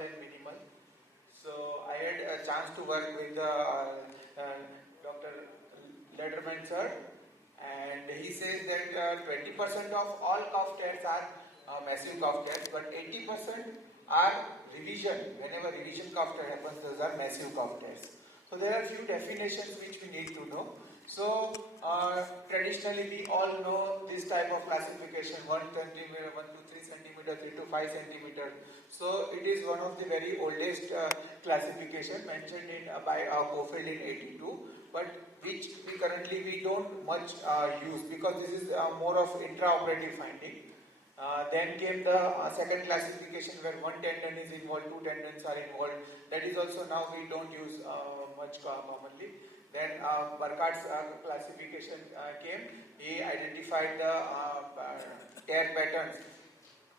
and minimal. So I had a chance to work with Dr. Letterman sir, and he says that 20% of all cuff tears are massive cuff tears, but 80% are revision. Whenever revision cuff tear happens, those are massive cuff tears. So there are few definitions which we need to know. So traditionally we all know this type of classification: 1 centimeter, 1 to 3 centimeter, 3 to 5 centimeter. So it is one of the very oldest classification mentioned in by Cofield in 82, but which we don't much use, because this is more of intraoperative finding. Then came the second classification, where one tendon is involved, two tendons are involved. That is also now we don't use much commonly. Then Burkhart's classification came. He identified the tear patterns,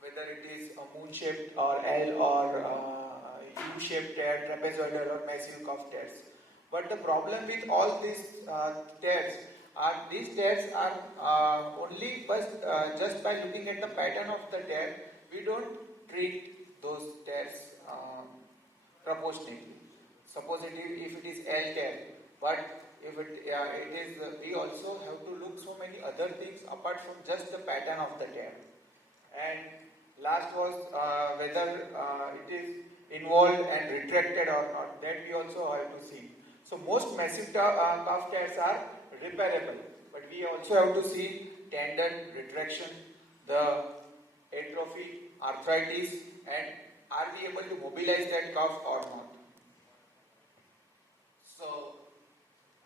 whether it is a moon-shaped or L or U-shaped tear, trapezoidal or massive cuff tears. But the problem with all these tears are, these tears are only just by looking at the pattern of the tear, we don't treat those tears proportionately. Suppose if it is L tear, but if it is, we also have to look so many other things apart from just the pattern of the tear. And last was whether it is involved and retracted or not. That we also have to see. So most massive cuff tears are repairable, but we also have to see tendon retraction, the atrophy, arthritis, and are we able to mobilize that cuff or not. So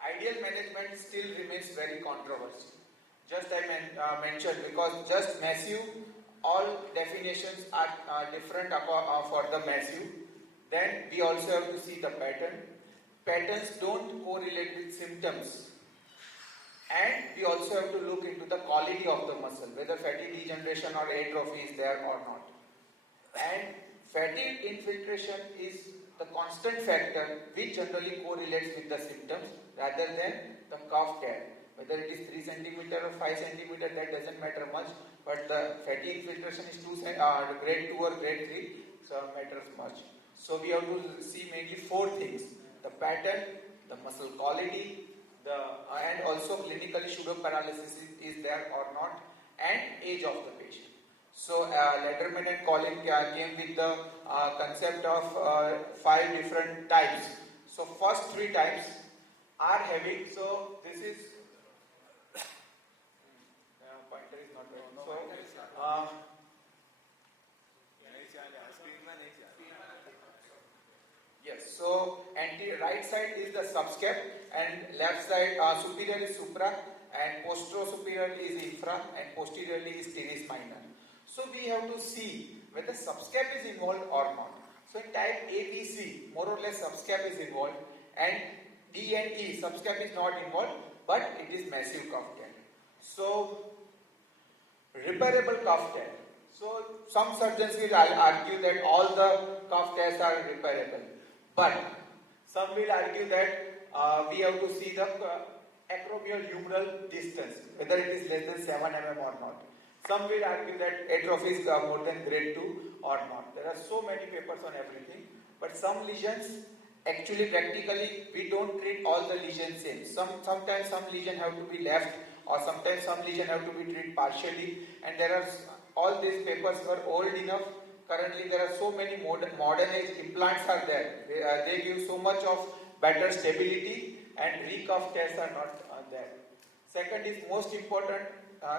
ideal management still remains very controversial. Just I mentioned, because just massive, all definitions are different for the massive. Then we also have to see the pattern. Patterns don't correlate with symptoms. And we also have to look into the quality of the muscle, whether fatty degeneration or atrophy is there or not. And fatty infiltration is the constant factor which generally correlates with the symptoms rather than the cuff tear. Whether it is 3 centimeter or 5 centimeter, that doesn't matter much, but the fatty infiltration is grade 2 or grade 3, so matters much. So we have to see mainly 4 things: the pattern, the muscle quality, and also clinically pseudoparalysis is there or not, and age of the patient. So Letterman and Collin came with the concept of 5 different types. So first 3 types are having, so this is pointer is not working. So yes, so right side is the subscap and left side superior is supra and postero-superior is infra and posteriorly is teres minor. So we have to see whether subscap is involved or not. So in type A, B, C, more or less subscap is involved, and D and E, subscap is not involved, but it is massive cuff tear. So repairable cuff tear. So some surgeons will argue that all the cuff tears are repairable, but some will argue that we have to see the acromial humeral distance, whether it is less than 7 mm or not. Some will argue that atrophy is more than grade 2 or not. There are so many papers on everything, but some lesions, actually practically we don't treat all the lesions same. Sometimes some lesion have to be left, or sometimes some lesion have to be treated partially, and there are all these papers were old enough. Currently there are so many modern age implants are there. They give so much of better stability, and re-cuff tears are not there. Second is most important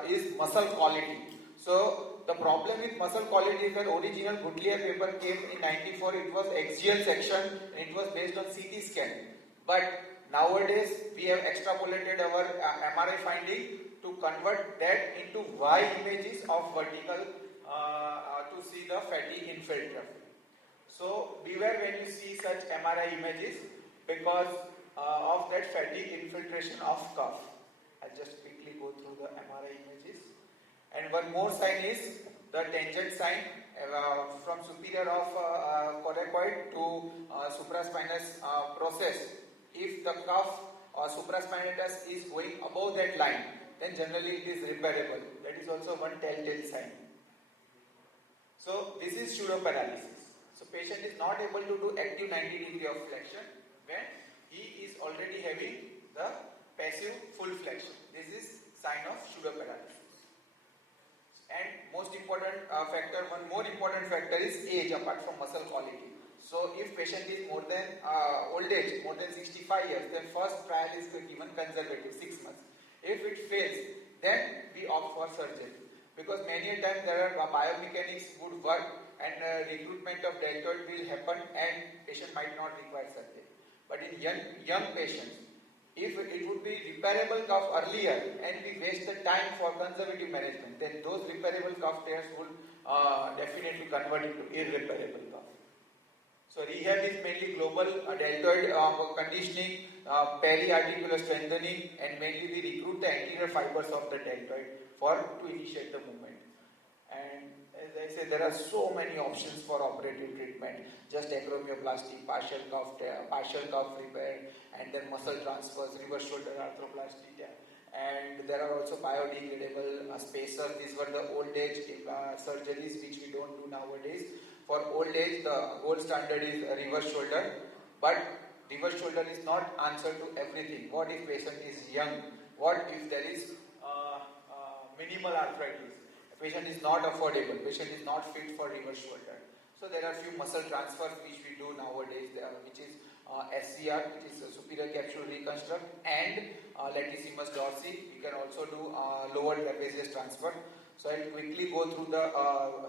is muscle quality. So the problem with muscle quality is that original Goodyear paper came in 94. It was axial section and it was based on CT scan. But nowadays we have extrapolated our MRI finding to convert that into Y images of vertical to see the fatty infiltration. So beware when you see such MRI images, because of that fatty infiltration of cuff. I'll just quickly go through the MRI images. And one more sign is the tangent sign from superior of coracoid to supraspinous process. If the cuff or supraspinatus is going above that line, then generally it is repairable. That is also one telltale sign. So this is pseudoparalysis. So patient is not able to do active 90 degree of flexion when he is already having the passive full flexion. This is sign of pseudoparalysis. And most important factor, one more important factor is age apart from muscle quality. So if patient is more than old age, more than 65 years, then first trial is given conservative, 6 months. If it fails, then we opt for surgery. Because many a time there are biomechanics would work and recruitment of deltoid will happen and patient might not require surgery. But in young patients, if it would be repairable cuff earlier and we waste the time for conservative management, then those repairable cuff tears will definitely convert into irreparable cuff. So rehab is mainly global deltoid conditioning, periarticular strengthening, and mainly we recruit the anterior fibers of the deltoid to initiate the movement. And as I said, there are so many options for operative treatment. Just acromioplasty, partial cuff repair, and then muscle transfers, reverse shoulder arthroplasty. And there are also biodegradable spacers. These were the old age surgeries which we don't do nowadays. For old age, the gold standard is reverse shoulder, but reverse shoulder is not answer to everything. What if patient is young? What if there is minimal arthritis? Patient is not affordable, patient is not fit for reverse shoulder. So there are few muscle transfers which we do nowadays, which is SCR, which is superior capsule reconstruct, and latissimus dorsi. We can also do lower trapezius transfer. So I'll quickly go through the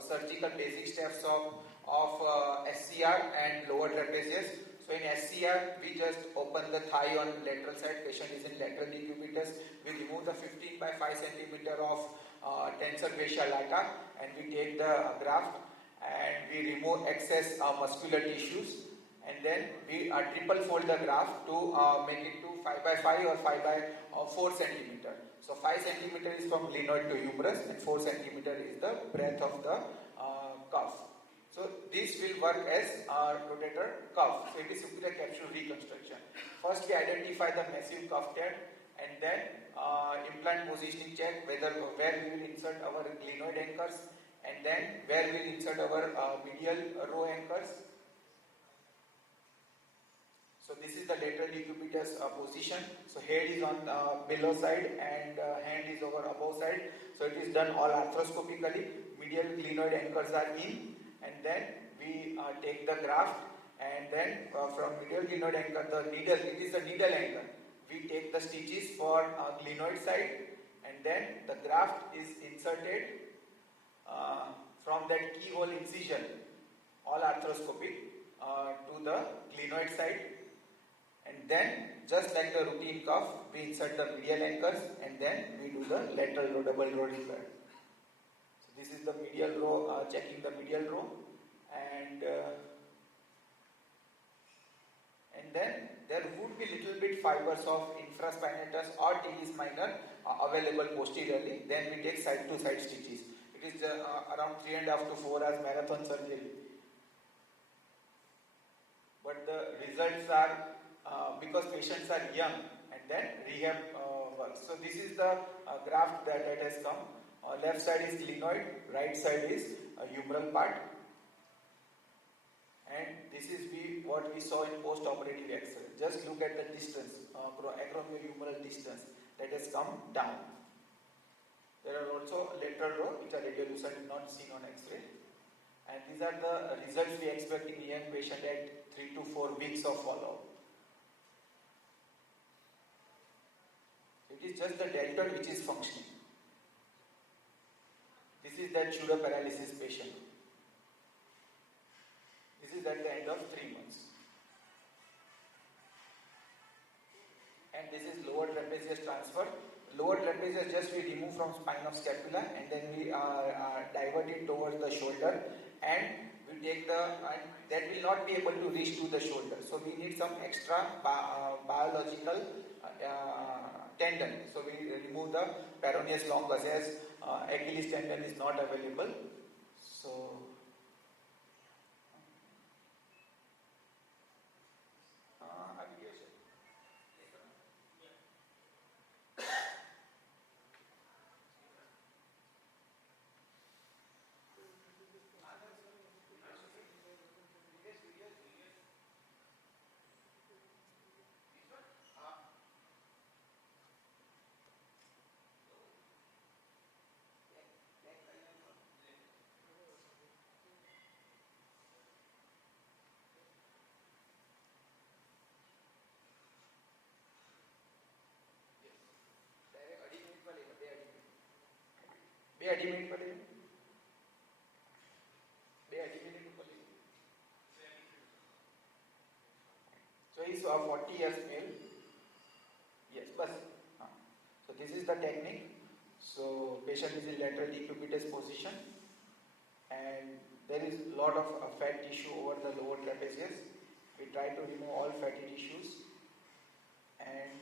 surgical basic steps of SCR and lower trapezius. So in SCR, we just open the thigh on lateral side, patient is in lateral decubitus. We remove the 15 by 5 centimeter of tensor fascia lata and we take the graft and we remove excess muscular tissues, and then we triple fold the graft to make it to 5 by 5 or 5 by 4 centimeter. So 5 centimeter is from glenoid to humerus and 4 centimeter is the breadth of the cuff. So this will work as rotator cuff. So it is superior capsule reconstruction. First we identify the massive cuff tear and then implant positioning check where we will insert our glenoid anchors and then where we will insert our medial row anchors. So this is the lateral decubitus position. So head is on below side and hand is over above side. So it is done all arthroscopically. Medial glenoid anchors are in, and then we take the graft, and then from medial glenoid anchor, the needle, it is the needle anchor. We take the stitches for glenoid side, and then the graft is inserted from that keyhole incision, all arthroscopic, to the glenoid side. And then, just like the routine cuff, we insert the medial anchors and then we do the lateral row, double row repair. So this is the medial row, checking the medial row, and then there would be little bit fibers of infraspinatus or teres minor available posteriorly. Then we take side to side stitches. It is around 3.5 to 4 hours marathon surgery. But the results are because patients are young, and then rehab works. So this is the graft that has come. Left side is glenoid, right side is humeral part, and this is what we saw in post-operative X-ray. Just look at the distance, acromiohumeral distance that has come down. There are also lateral row which are radiolucent, not seen on X-ray, and these are the results we expect in a young patient at 3 to 4 weeks of follow-up. It is just the deltoid which is functioning. This is that pseudoparalysis patient. This is at the end of 3 months. And this is lower trapezius transfer. Lower trapezius just we remove from spine of scapula and then we divert it towards the shoulder, and we take and that will not be able to reach to the shoulder. So we need some extra biological tendon. So we remove the peroneus longus as Achilles tendon is not available. So બે અઢી minute પર બે અઢી minute ઉપર so he's 40 years male. Yes, bus. So this is the technique. So patient is in lateral decubitus position and there is a lot of fat tissue over the lower trapezius. We try to remove all fatty tissues and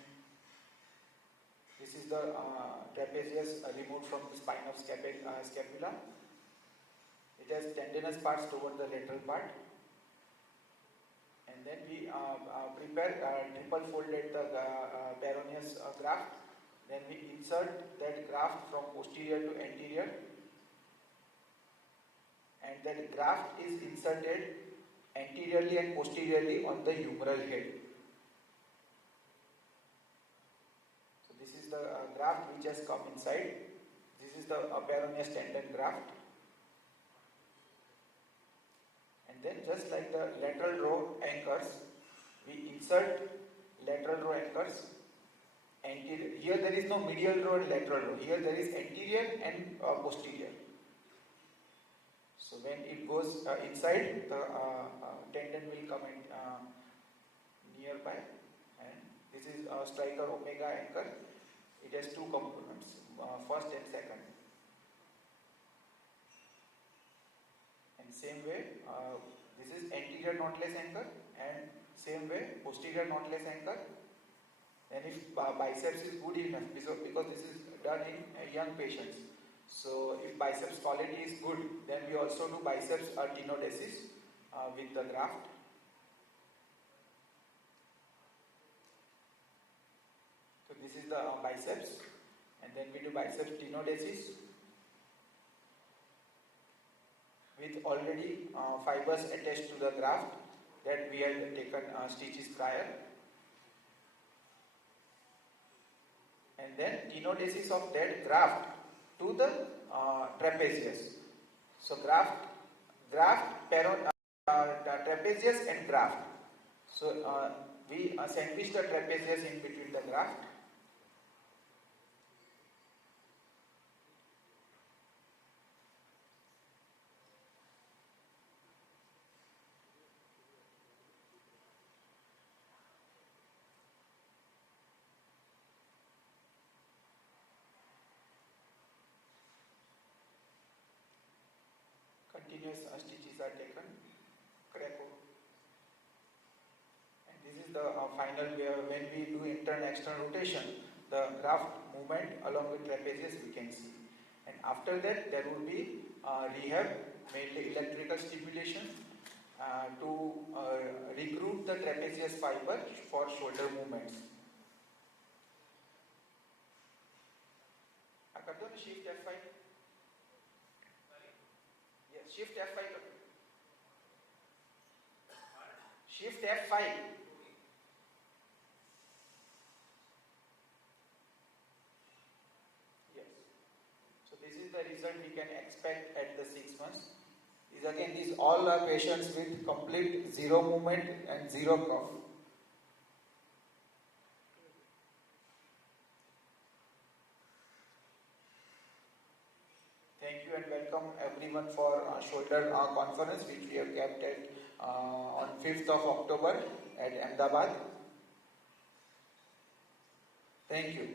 this is the trapezius removed from the spine of scapula. It has tendinous parts toward the lateral part. And then we prepare triple folded the peroneus graft. Then we insert that graft from posterior to anterior. And that graft is inserted anteriorly and posteriorly on the humeral head. So this is the graft which has come inside. This is the peroneus tendon graft. And then just like the lateral row anchors, we insert lateral row anchors. Anterior. Here there is no medial row and lateral row. Here there is anterior and posterior. So when it goes inside, the tendon will come in nearby. And this is a striker omega anchor. It has two components, first and second. And same way, this is anterior knotless anchor and same way posterior knotless anchor. And if biceps is good enough, because this is done in young patients. So if biceps quality is good, then we also do biceps tenodesis with the graft. So this is the biceps and then we do biceps tenodesis with already fibers attached to the graft that we had taken stitches prior. And then tenodesis of that graft to the trapezius. So graft, trapezius and graft. So we sandwich the trapezius in between the graft. Continuous stitches are taken, crack. And this is the final where when we do internal external rotation, the graft movement along with trapezius we can see. And after that there will be rehab, mainly electrical stimulation to regroup the trapezius fiber for shoulder movements. Shift F5. Shift F5. Shift F5. Yes. So this is the result we can expect at the 6 months. These all are patients with complete zero movement and zero cough. Thank you and welcome everyone for shoulder conference which we have kept at on 5th of October at Ahmedabad. Thank you.